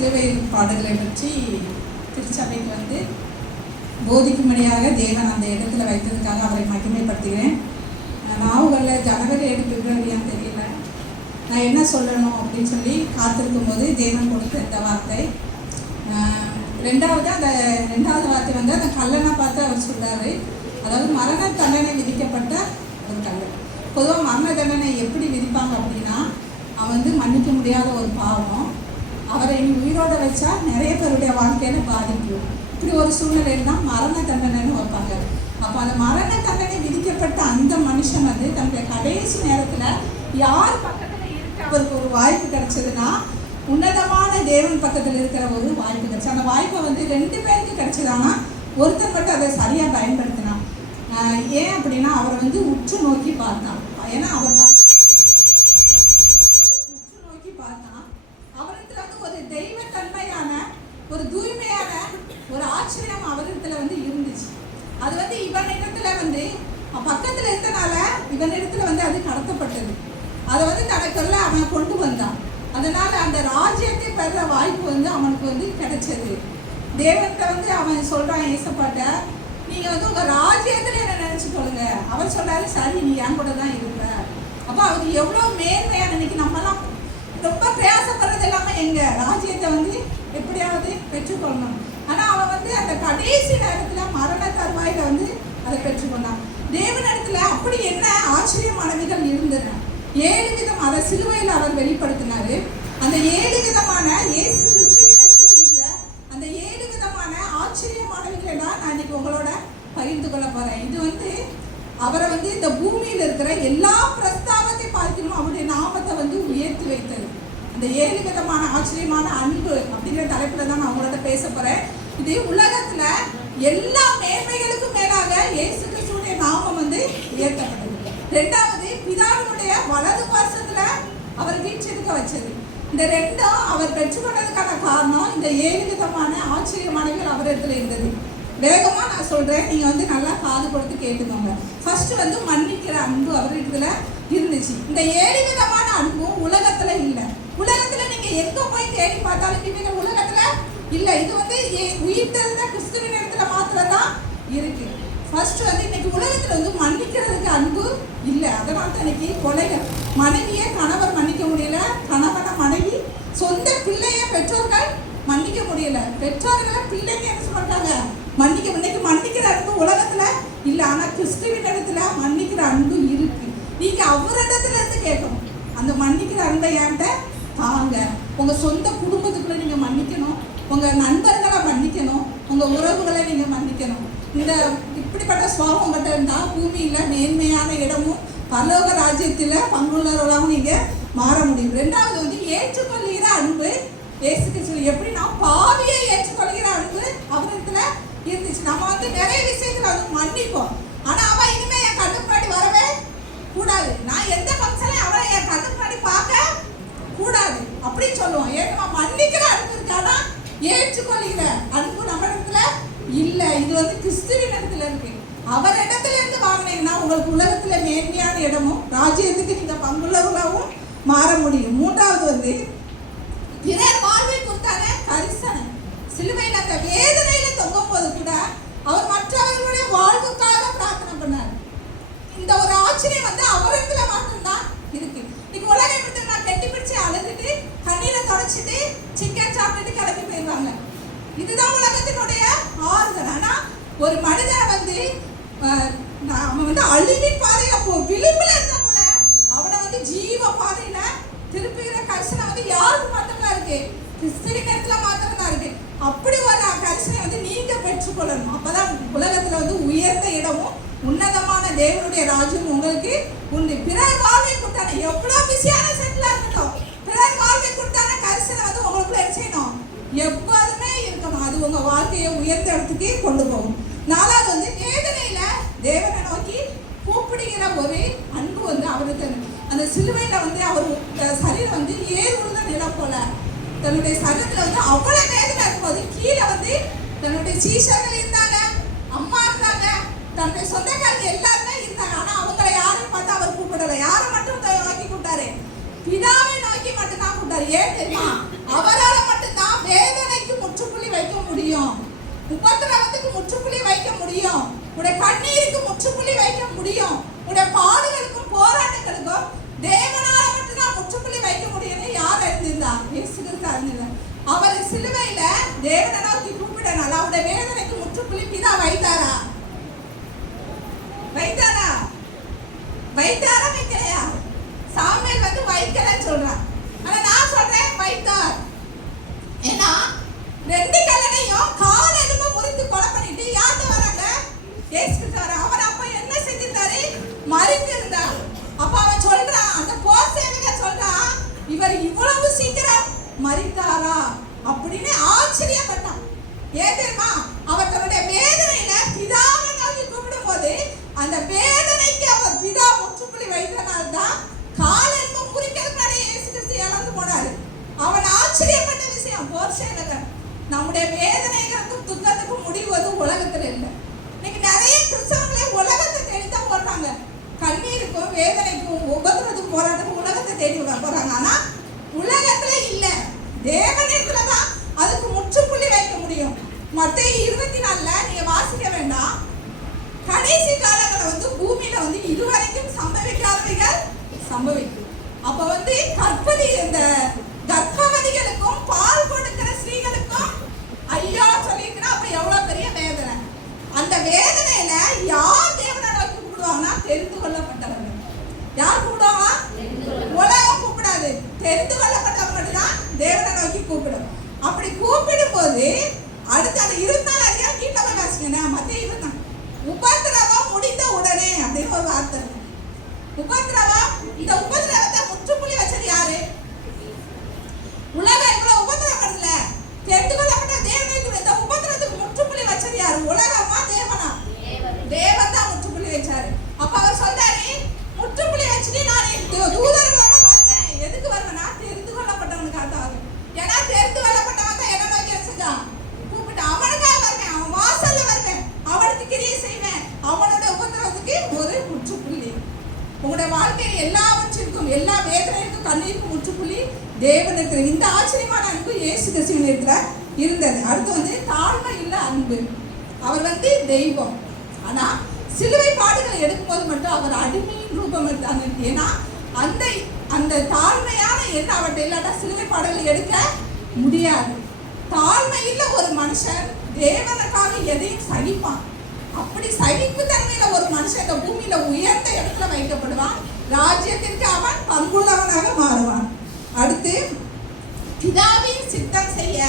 சிலுவை பாடல்களை பற்றி திருச்சபைக்கு வந்து போதிக்கும்படியாக தேவன் அந்த இடத்துல வைத்ததுக்காக அவரை மகிமைப்படுத்துகிறேன். நாவுகளில் ஜனவரி 7 பிப்ரவரியான்னு தெரியல, நான் என்ன சொல்லணும் அப்படின்னு சொல்லி காத்திருக்கும் போது தேவன் கொடுத்த இந்த வார்த்தை. ரெண்டாவது வார்த்தை வந்து அந்த கல்லனை பார்த்து அவர் சொல்றாரு, அதாவது மரண தண்டனை விதிக்கப்பட்ட ஒரு கல்லன். பொதுவாக மரண தண்டனை எப்படி விதிப்பாங்க அப்படின்னா, அவன் வந்து மன்னிக்க முடியாத ஒரு பாவம், அவரை இனி உயிரோட வச்சா நிறைய பேருடைய வாழ்க்கையில பாதிக்கும். இப்படி ஒரு சூழ்நிலையில் தான் மரண தண்டனைன்னு வைப்பாங்க. அப்போ அந்த மரண தண்டனை விதிக்கப்பட்ட அந்த மனுஷன் வந்து தன்னுடைய கடைசி நேரத்தில் யார் பக்கத்தில் இருக்க அவருக்கு ஒரு வாய்ப்பு கிடைச்சதுன்னா, உன்னதமான தேவன் பக்கத்தில் இருக்கிற ஒரு வாய்ப்பு கிடைச்சு. அந்த வாய்ப்பை வந்து 2 பேருக்கு கிடைச்சதானா, ஒருத்தர் மட்டும் அதை சரியாக பயன்படுத்தினான். ஏன் அப்படின்னா, அவரை வந்து உற்று நோக்கி பார்த்தான். ஏன்னா அவர் உற்று நோக்கி பார்த்தான். அவரிடத்துல வந்து ஒரு தெய்வத்தன்மையான, ஒரு தூய்மையான ஒரு ஆச்சரியம் அவரிடத்துல வந்து இருந்துச்சு. அது வந்து இவனிடத்துல வந்து பக்கத்தில் இருந்தனால இவனிடத்துல வந்து அது கடத்தப்பட்டது. அதை வந்து தனக்குள்ள அவன் கொண்டு வந்தான். அதனால அந்த ராஜ்யத்தை பெற வாய்ப்பு வந்து அவனுக்கு வந்து கிடைச்சது. தேவன்கிட்ட வந்து அவன் சொல்றான் ஏசப்பாட்ட, நீங்க வந்து உங்க ராஜ்யத்துல என்ன நினைச்சுக்கொள்ளுங்க. அவர் சொல்றாரு, சரி நீ என் கூட தான் இருப்ப. அப்போ அவருக்கு எவ்வளவு மேன்மையா, இன்னைக்கு நம்மலாம் ரொம்ப பிரயாசப்படுறது இல்லாம எங்க ராஜ்யத்தை வந்து எப்படியாவது பெற்றுக்கொள்ளணும். ஆனா அவன் வந்து அந்த கடைசி நேரத்துல மரண தருவாயில வந்து அதை பெற்றுக்கொண்டான். தேவனிடத்துல அப்படி என்ன ஆச்சரியமானவைகள் இருந்தன. 7 விதம் அதை சிலுவையில் அவர் வெளிப்படுத்தினாரு. அந்த 7 விதமான இயேசு கிறிஸ்துவின் இடத்துல இருந்த அந்த 7 விதமான ஆச்சரியமானவைகளை நான் இன்னைக்கு உங்களோட பகிர்ந்து கொள்ள போறேன். இது வந்து அவரை வந்து இந்த பூமியில் இருக்கிற எல்லா பிரஸ்தாபத்தை பார்க்கணும் அவருடைய நாமத்தை வந்து உயர்த்தி வைத்தது. அந்த 7 விதமான ஆச்சரியமான அன்பு அப்படிங்கிற தலைப்புல தான் நான் உங்களோட பேச போறேன். இது உலகத்துல எல்லா மேன்மைகளுக்கும் மேலாக இயேசு கிறிஸ்துவினுடைய நாமம் வந்து உயர்த்தப்பட்டது. 2வது, பிதாவினுடைய வலது பாசத்துல அவர் வீற்றிருக்க வச்சது. இந்த 2ம் அவர் பெற்றுக்கொண்டதுக்கான காரணம் இந்த 7 விதமான ஆச்சரியமானவைகள் அவரிடத்துல இருந்தது. வேகமா நான் சொல்றேன், நீங்க வந்து நல்லா காது கொடுத்து கேட்டுக்கோங்க. ஃபர்ஸ்ட் வந்து மன்னிக்கிற அன்பு அவரிடத்துல இருந்துச்சு. இந்த 7 விதமான அன்பும் உலகத்துல இல்லை. உலகத்துல நீங்க எங்க போய் தேடி பார்த்தாலும் இவங்க உலகத்துல இல்லை. இது வந்து உயிர்த்தெழுந்த கிறிஸ்துவின் இடத்துல மாத்திரம் தான் இருக்கு. ஃபர்ஸ்ட் வந்து இன்னைக்கு உலகத்துல வந்து மன்னிக்கிறதுக்கு அன்பு இல்லை. அதனால தான் இன்னைக்கு கொலைகள், மனைவியை கணவர் மன்னிக்க முடியல, கணவனை மனைவி, சொந்த பிள்ளைய பெற்றோர்கள் மன்னிக்க முடியல, பெற்றோர்களை பிள்ளைங்க என்ன சொல்றாங்க மன்னிக்க. இன்னைக்கு மன்னிக்கிற அன்பு உலகத்துல இல்லை. ஆனா கிறிஸ்துவின் இடத்துல மன்னிக்கிற அன்பு இருக்கு. நீங்க அவரிடத்துல இருந்து கேட்கணும், அந்த மன்னிக்கிற அன்பை ஏன்ட்ட தாங்க. உங்க சொந்த குடும்பத்துக்குள்ள நீங்க மன்னிக்கணும், உங்க நண்பர்களை மன்னிக்கணும், உங்க உறவுகளை நீங்க மன்னிக்கணும். இந்த இப்படிப்பட்ட சுவாபம் மட்டும் இருந்தால் பூமியில மேன்மையான இடமும் பரலோக ராஜ்யத்துல பங்குள்ளவர்களாகவும் நீங்க மாற முடியும். 2வது வந்து ஏற்றுக்கொள்கிற அன்பு. இயேசுக்கு சொல்லி எப்படின்னா, பாவியை ஏற்றுக்கொள்கிற அன்பு அவரிடத்துல இருந்துச்சு. நம்ம வந்து நிறைய விஷயத்துல வந்து மன்னிப்போம். ஆனா அவன் இனிமே என் கட்டுப்பாடி வரவே கூடாது, நான் எந்த ஃபங்க்ஷன்லையும் அவரை என் கட்டுப்பாடி பார்க்க கூடாது அப்படின்னு சொல்லுவோம். ஏன்னா மன்னிக்கிற அன்பு இருக்கானா, ஏற்றுக்கொள்கிற அன்பு நம்ம இடத்துல இல்லை. இது வந்து கிறிஸ்துவின் இடத்துல இருக்கு. அவர் இடத்துல இருந்து வாங்கினீங்கன்னா உங்களுக்கு உலகத்துல மேன்மையான இடமும் ராஜ்யத்துக்கு நீங்க பங்குள்ளவர்களாகவும் மாற முடியும். 3வது வந்து பிறர் வாழ்வை குறித்தான கரிசனை. சிலுவையில் அந்த வேதனையில தொங்கும் போது கூட அவர் மற்றவர்களுடைய வாழ்வுக்காக பிரார்த்தனை பண்ணார். இந்த ஒரு ஆச்சரியம் வந்து அவரிடத்துல மட்டும்தான் இருக்கு. இன்னைக்கு உலகம் எப்படி நான் கெட்டி பிடிச்சு அழுதுட்டு கண்ணீரை தொடச்சிட்டு சிக்கன் சாப்பிட்டுட்டு கிளம்பி போயிடுவாங்க. இதுதான் உலகத்தினுடைய ஆறுதல். ஆனா ஒரு மனிதனை வந்து அவன் வந்து அழிவின் பாதையில விளிம்புல இருந்தா கூட அவனை வந்து ஜீவ பாதையில திருப்புகிற கரிசனை வந்து யாருக்கு மட்டும்தான் இருக்கு, கிறிஸ்துவின் இடத்துல மாத்திரம்தான் இருக்கு. அப்படி ஒரு கரிசனை வந்து நீங்க பெற்றுக்கொள்ளணும். அப்பதான் உலகத்துல வந்து உயர்ந்த இடமும் உன்னதமான தேவனுடைய ராஜ்யம் உங்களுக்கு உண்டு. பிறர் வாழ்வை கொடுத்தான எவ்வளவு பிஸியான செட்டிலா இருக்கட்டும், பிறர் வாழ்வை கொடுத்தான கரிசனை வந்து உங்களுக்குள்ள என்ன செய்யணும், எப்போதுமே இருக்கணும். அது உங்க வாழ்க்கையை உயர்ந்த இடத்துக்கு கொண்டு போகும். 4வது வந்து வேதனையில தேவனை நோக்கி கூப்பிடுகிற ஒரு அன்பு வந்து அவருக்கு. அந்த சிலுவையில வந்து அவர் சரீரம் வந்து ஏர் உள்ள நிலம் போல தன்னுடைய சரீரத்துல வந்து அவ்வளவு வேதனை இருக்கும்போது கீழே வந்து தன்னுடைய சீஷர்கள் இருந்தாங்க, அம்மா இருந்தாங்க, தன்னுடைய சொந்தக்காரங்க எல்லாருமே இருந்தாங்க. ஆனா அவங்களை யாரும் பார்த்து அவர் கூப்பிடல. யாரை மட்டும் நோக்கி கூப்பிட்டாரு, பிதாவை நோக்கி மட்டும்தான் கூப்பிட்டாரு. ஏன் தெரியுமா, அவரால் மட்டும்தான் கண்ணீருக்கு முற்றுப்புள்ளி வைக்க முடியும், உடைய பாடுகளுக்கும் போராட்டங்களுக்கும் தேவனால மட்டும்தான் முற்றுப்புள்ளி வைக்க முடியும்னு யார் அறிந்திருந்தா? இயேசு கிறிஸ்து அறிந்திருந்தார். அவர் சிலுவையில தேவனை நோக்கி கூப்பிடனால அவருடைய வேதனைக்கு முற்றுப்புள்ளி பிதா வைத்தாரா? வைத்தாரா? வைத்தாரா? வைக்கலையா? சாமுவேல் வந்து வைக்கலன்னு சொல்றான். ஆனா நான் சொல்றேன் வைத்தார். ஏன்னா ரெண்டு கல்லனையும் கால் எலும்பு முறித்து கொலை பண்ணிட்டு யார்கிட்ட வராங்க? இயேசு கிறிஸ்து வராங்க. அவர் அப்ப என்ன செஞ்சிருந்தாரு? மறித்திருந்தார். அப்ப அவன் சொல்றான், அந்த போர் சேவகர் சொல்றான், இவர் இவ்வளவு சீக்கிரம் மறித்தாரா அப்படின்னு ஆச்சரியப்பட்டான். ஏன் தெரியுமா? அவர் தன்னுடைய வேதனையில பிதாவை நோக்கி கூப்பிடும் போது அந்த வேதனைக்கு அவர் பிதா முற்றுப்புள்ளி வைத்தனால்தான் கால் எலும்பு முறிக்கிறதுனால இயேசு கிறிஸ்து இறந்து போனாரு. அவன் ஆச்சரியப்பட்ட விஷயம் போர் சேவகர். நம்முடைய வேதனைகளுக்கும் துக்கத்துக்கும் முடிவது உலகத்துல இல்லை. இன்னைக்கு நிறைய கிறிஸ்தவங்களே உலகத்தை தேடித்தான் போடுறாங்க. கண்ணீருக்கும் வேதனைக்கும் உபத்திரத்துக்கும் போராட்டத்துக்கும் உலகத்தை தேடி போறாங்க. ஆனா உலகத்துல இல்ல, தேவனிடத்துலதான் அதுக்கு முற்றுப்புள்ளி வைக்க முடியும். மத்தேயு 24ல நீங்க வாசிக்க வேண்டாம். கடைசி காலங்களை வந்து பூமியில வந்து இதுவரைக்கும் சம்பவிக்காதவைகள் சம்பவிக்கும். அப்ப வந்து இந்த கர்ப்பவதிகளுக்கும் பால் கொடுக்கிற ஸ்திரீகளுக்கும் ஐயா சொல்லியிருக்கா. அப்ப எவ்வளவு பெரிய வேதனை. அந்த வேதனையில யார் தேவனை நோக்கி கூப்பிடுவாங்கன்னா தெரிந்து கொள்ளப்பட்டவர்கள். யார் கூப்பிடுவாங்க? உலகம் கூப்பிடாது, தெரிந்து கொள்ளப்பட்டவர்கள் தான் தேவனை நோக்கி கூப்பிடும். அப்படி கூப்பிடும் போது அடுத்த அந்த 24 அதிகாரம் கீழே வாசிங்க. மத்திய 24 உபத்திரவம் முடிந்த உடனே அப்படின்னு ஒரு வார்த்தை. உபத்திரவம், இந்த உபத்திரவத்தை முற்றுப்புள்ளி வச்சது யாரு? உலகம் இவ்வளவு உபத்திரப்படுதுல, தெரிந்து கொள்ளப்பட்ட தேவனுக்கு இந்த உபத்திரத்துக்கு முற்றுப்புள்ளி வச்சது யாரு? உலகமா தேவனா? தேவன் தான் முற்றுப்புள்ளி வச்சாரு. அப்ப அவர் சொல்றாரு, முற்றுப்புள்ளி வச்சுட்டு நான் தூதர்களோட வருவேன். எதுக்கு வருவேன்னா தெரிந்து கொள்ளப்பட்டவனுக்காக தான். ஏன்னா தெரிந்து கொள்ளப்பட்டவன் தான் என்ன நோக்கி வச்சுக்கான், கூப்பிட்டு அவனுக்காக வருவேன், அவன் வாசல்ல வருவேன், அவனுக்கு கிரியை செய்வேன், அவனோட உபத்திரத்துக்கு ஒரு முற்றுப்புள்ளி. உங்களுடைய வாழ்க்கையில் எல்லாவற்றிற்கும், எல்லா வேதனைக்கும் கண்ணீருக்கும் முற்றுப்புள்ளி தேவனிடத்தில். இந்த ஆச்சரியமான அன்பு இயேசு கிறிஸ்துவினிடத்துல இருந்தது. அடுத்து வந்து தாழ்மை இல்ல அன்பு. அவர் வந்து தெய்வம். ஆனா சிலுவை பாடுகளை எடுக்கும்போது மட்டும் அவர் அடிமையின் ரூபம் எடுத்தாங்க. ஏன்னா அந்த அந்த தாழ்மையான எண்ணம் அவர்கிட்ட இல்லாட்டா சிலுவை பாடல்களை எடுக்க முடியாது. தாழ்மையில ஒரு மனுஷன் தேவனுக்காக எதையும் சகிப்பான். அப்படி சகிப்பு தன்மையில ஒரு மனுஷன் இந்த பூமியில உயர்ந்த இடத்துல வைக்கப்படுவான். ராஜ்யத்திற்கு அவன் பங்குள்ளவனாக மாறுவான். அடுத்து பிதாவின் சித்தம் செய்ய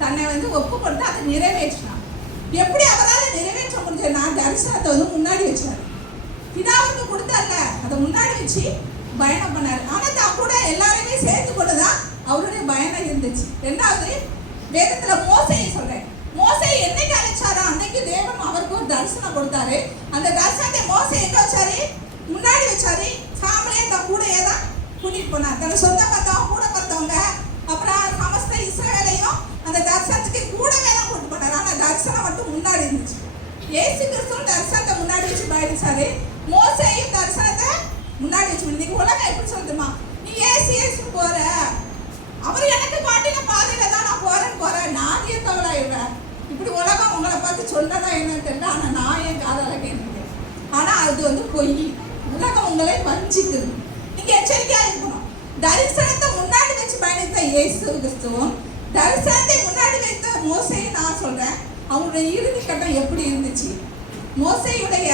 தன்னை வந்து ஒப்பு கொடுத்து அதை நிறைவேற்றினான். எப்படி அவரால் நிறைவேற்ற முடிஞ்சதுன்னா தரிசனத்தை வந்து முன்னாடி வச்சாரு. பிதாவுக்கு கொடுத்தார்ல, அதை முன்னாடி வச்சு பயணம் பண்ணாரு. ஆனா தான் கூட எல்லாருமே சேர்த்து கொண்டுதான் அவருடைய பயணம் இருந்துச்சு. ரெண்டாவது வேதத்துல மோசையை சொல்றேன். மோசை என்னைக்கு அழைச்சாரோ அன்னைக்கு தேவன் அவருக்கு ஒரு தரிசனம் கொடுத்தாரு. அந்த தரிசனத்தை மோசை எங்க வச்சாரு? முன்னாடி வச்சாரு. சாமலையே தன் கூடையே தான் கூட்டிட்டு போனார். தன்னை சொந்த பார்த்தவங்க, கூட பார்த்தவங்க, அப்புறம் சமஸ்த இஸ்ரவேலையும் அந்த தரிசனத்துக்கு கூடவே தான் கூட்டு போனார். ஆனா தரிசனம் மட்டும் முன்னாடி இருந்துச்சு. இயேசு கிறிஸ்துவும் தரிசனத்தை முன்னாடி வச்சு பயணிச்சாரு. மோசையும் தரிசனத்தை முன்னாடி வச்சு. இன்னைக்கு உலகம் எப்படி சொல்லுமா, நீ ஏசு போற, அவர் எனக்கு காட்டின பாதையில தான் நான் போறேன், நான் ஏன் தவறாயிடுவேன். இப்படி உலகம் உங்களை பார்த்து சொல்றதா என்னன்னு தெரியல. ஆனா நான் என் காதால கேட்கிறேன். ஆனா அது வந்து பொய். உலகம் உங்களை வஞ்சிக்குது. நீங்க எச்சரிக்கையா இருக்கணும். தரிசனத்தை முன்னாடி வச்சு பயணித்த இயேசு கிறிஸ்துவும் தரிசனத்தை முன்னாடி வைத்த மோசையும் நான் சொல்றேன், அவருடைய இறுதி கட்டம் எப்படி இருந்துச்சு. மோசையுடைய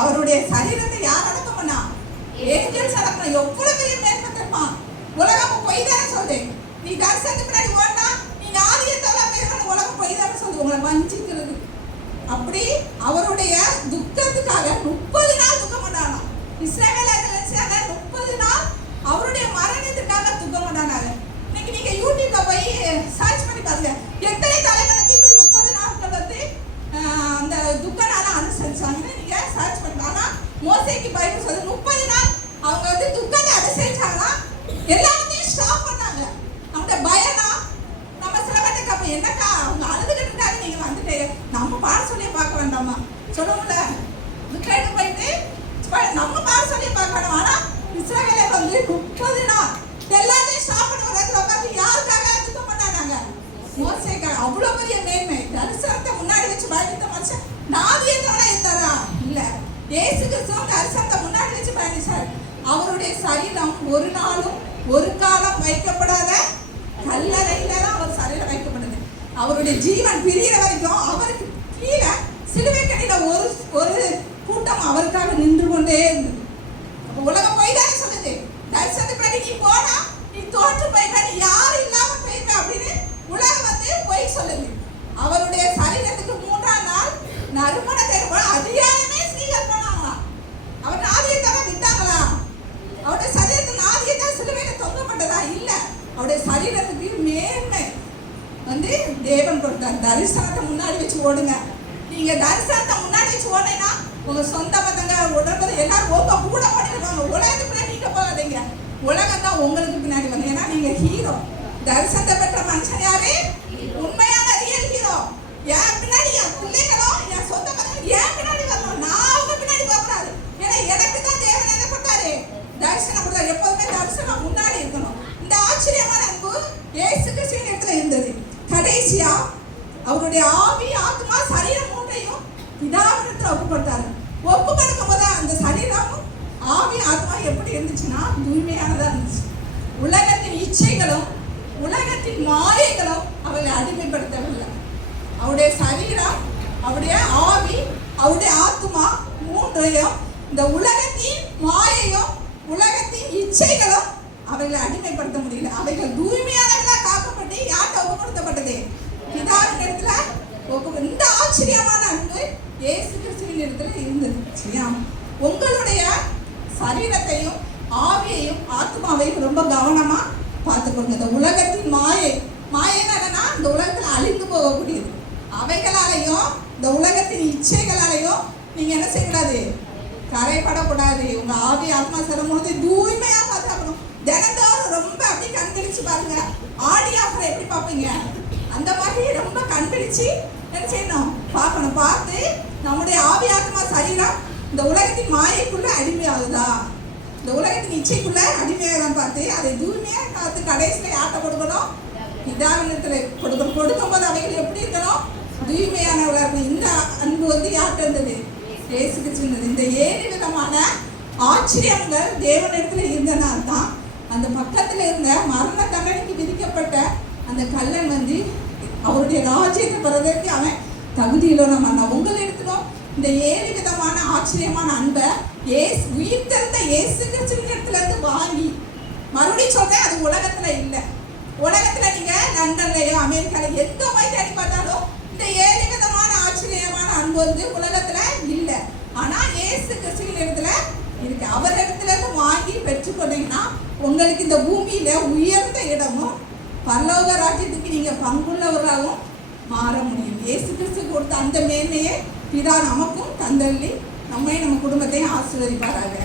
அவருடைய சரீரத்தை யார் அடக்கம் பண்ணா? ஏஞ்சல்ஸ் அடக்கம். எவ்வளவு பெரிய மேற்பட்டிருப்பான். உலகம் பொய் தானே சொல்லுது. நீ தரிசனத்துக்கு முன்னாடி ஓடனா நீ ஆதியத்தவளா பேசணும். உலகம் பொய் தானே சொல்லுது, உங்களை வஞ்சிக்கிறது. அப்படி அவருடைய துக்கத்துக்காக 30 நாள் துக்கம் கொண்டாடலாம். இஸ்ரவேலர்கள் 30 நாள் அவருடைய மரணத்துக்காக துக்கம் கொண்டாடினாங்க. இன்னைக்கு நீங்க யூடியூப்ல போய் சர்ச் பண்ணி பாருங்க, எத்தனை தலைவனுக்கு இப்படி 30 நாட்கள் வந்து அந்த துக்க நாளை அனுசரிச்சாங்கன்னு நீங்க சர்ச் பண்ணி. ஆனா மோசைக்கு பைபிள் சொல்லுது 30 நாள் அவங்க வந்து துக்கத்தை அனுசரிச்சாங்கன்னா எல்லாத்தையும் ஸ்டாப் பண்ணாங்க. அவங்க பயனா நம்ம சில பேருக்கு அப்ப என்னக்கா அவங்க அழுதுகிட்டு இருக்காங்க, நீங்க வந்துட்டு நம்ம பாட சொல்லி பார்க்க வேண்டாமா சொல்லுவோம்ல. துக்கம் போயிட்டு நம்ம பாட சொல்லி பார்க்க வேண்டாம். ஆனா இஸ்ரவேலர் வந்து 30 நாள் எல்லாத்தையும் ஸ்டாப் பண்ணி ஒரு இடத்துல உட்காந்து யாருக்காக துக்கம் பண்ணாங்க? மோசேக்காக. அவ்வளவு பெரிய மேன்மை. தரிசனத்தை முன்னாடி வச்சு பயணித்த மனுஷன் நாதியத்தோட இருந்தாரா? சரீரம் ஒரு நாளும் ஒரு காலம் வைக்கப்படாத கல்லறையில தான் அவர் சரீரம் வைக்கப்படுது. அவருடைய ஜீவன் பிரிகிற வரைக்கும் அவருக்கு கீழே சிலுவை கடியில ஒரு ஒரு கூட்டம் அவருக்காக நின்று கொண்டே இருந்தது. உலகம் போய் தானே சொல்லுது, தரிசனத்துக்கு நீ போனா நீ தோற்று போய்க்க, நீ யாரும் இல்லாம போய்க்க அப்படின்னு உலகம் வந்து போய் சொல்லுது. அவருடைய சரீரத்துக்கு 3ஆம் நாள் நறுமண தேர்வு அதிகாரமே ஸ்ரீகள் போனாங்களா? அவர் நாதியை தான் விட்டாங்களா? அவருடைய சரீரத்துக்கு நாதியை தான் சிலுவையில தொங்கப்பட்டதா? இல்ல, அவருடைய சரீரத்துக்கு மேன்மை வந்து தேவன் கொடுத்தார். தரிசனத்தை முன்னாடி வச்சு ஓடுங்க. நீங்க தரிசனத்தை முன்னாடி வச்சு ஓடுனா உங்க சொந்த பத்தங்க உடம்பு எல்லாரும் ஓப்பா கூட ஓடிடுவாங்க. உலகத்துக்குள்ள நீங்க போகாதீங்க, உலகம் தான் உங்களுக்கு பின்னாடி வந்து. ஏன்னா நீங்க ஹீரோ. தரிசனத்தை பெற்ற மனுஷன் யாரு? உண்மையான ரியல் ஹீரோ. என் பின்னாடி என் பிள்ளைகளும் என் சொந்த பத்தங்க என் பின்னாடி வரணும், நான் அவங்க பின்னாடி போகக்கூடாது. ஏன்னா எனக்கு தான் தேவன் என்ன கொடுத்தாரு? தரிசனம் கொடுத்தாரு. எப்போதுமே தரிசனம் முன்னாடி இருக்கணும். இந்த ஆச்சரியமான அன்பு இயேசு கிறிஸ்துவின் இடத்துல இருந்தது. கடைசியா அவருடைய ஆவி ஆத்மா சரீரம் மூன்றையும் பிதாவிடத்துல ஒப்பு கொடுத்தாரு. ஒப்பு கொடுக்கும் போது அந்த சரீரமும் ஆவி ஆத்மா எப்படி இருந்துச்சுன்னா தூய்மையானதா இருந்துச்சு. உலகத்தின் இச்சைகளும் உலகத்தின் மாயைகளும் அவளை அடிமைப்படுத்தவில்லை. அவருடைய சரீரம், அவருடைய ஆவி, அவருடைய ஆத்மா மூன்றையும் இந்த உலகத்தின் மாயையும் உலகத்தின் இச்சைகளும் அவைகளை அடிமைப்படுத்த முடியல. அவைகள் தூய்மையானவர்களா காக்கப்பட்டு யார்கிட்ட ஒப்பு கொடுத்தப்பட்டது? பிதாவின் இடத்துல ஒப்பு. இந்த ஆச்சரியமான அன்பு இயேசு கிறிஸ்துவின் இடத்துல இருந்தது. சரியா? உங்களுடைய சரீரத்தையும் ஆவியையும் ஆத்மாவையும் ரொம்ப கவனமா பார்த்துக்கோங்க. இந்த உலகத்தின் மாயை என்னன்னா இந்த உலகத்துல அழிந்து போகக்கூடியது. அவைகளாலையும் இந்த உலகத்தின் இச்சைகளாலையும் நீங்க என்ன செய்யக்கூடாது? கரைப்படக்கூடாது. உங்க ஆவி ஆத்மா செல்லும் பொழுது தூய்மையா பார்த்தாக்கணும். தினந்தோறும் ரொம்ப அப்படி கண்பிடிச்சு பாருங்க. ஆடி ஆஃபரை எப்படி பார்ப்பீங்க? அந்த மாதிரி ரொம்ப கண்பிடிச்சு என்ன செய்யணும்? பார்க்கணும். பார்த்து நம்முடைய ஆவி ஆத்மா சரீரம் இந்த உலகத்தின் மாயைக்குள்ள அடிமையாகுதா, இந்த உலகத்தின் இச்சைக்குள்ள அடிமையாகுதான்னு பார்த்து அதை தூய்மையா பார்த்து கடைசியில் யார்கிட்ட கொடுக்கணும்? பிதாவினத்துல கொடுக்கணும். கொடுக்கும்போது அவைகள் எப்படி இருக்கணும்? தூய்மையானவர்களா இருக்கணும். இந்த அன்பு வந்து யார்கிட்ட இருந்தது? இயேசு கிறிஸ்துவின். இந்த 7 விதமான ஆச்சரியங்கள் தேவனிடத்துல இருந்தனால் தான் அந்த பக்கத்தில் இருந்த மரண தண்டனைக்கு விதிக்கப்பட்ட அந்த கள்ளன் வந்து அவருடைய ராஜ்யத்தை பெறுவதற்கு அவன் தகுதியிலோன உங்களிடத்திலும் இந்த 7 விதமான ஆச்சரியமான அன்பை உயிர் திறந்த இயேசு கிறிஸ்துவின் இடத்துல இருந்து வாங்கி, மறுபடியும் சொல்றேன், அது உலகத்துல இல்லை. உலகத்துல நீங்க லண்டன்லயோ அமெரிக்கால எந்த போய் தேடி பார்த்தாலும் இந்த 7 விதமான ஆச்சரியமான அன்பு வந்து உலகத்துல இல்லை. ஆனா இயேசு கிறிஸ்துவின் இடத்துல இருக்கு. அவர் இடத்துல இருந்து வாங்கி பெற்றுக்கொண்டீங்கன்னா உங்களுக்கு இந்த பூமியில உயர்ந்த இடமும் பரலோக ராஜ்யத்துக்கு நீங்க பங்குள்ளவராகவும் மாற முடியும். இயேசு கிறிஸ்து கொடுத்த அந்த மேன்மையை பிதா நமக்கும் தந்தள்ளி நம்மை நம்ம குடும்பத்தையும் ஆசீர்வதிப்பாராக.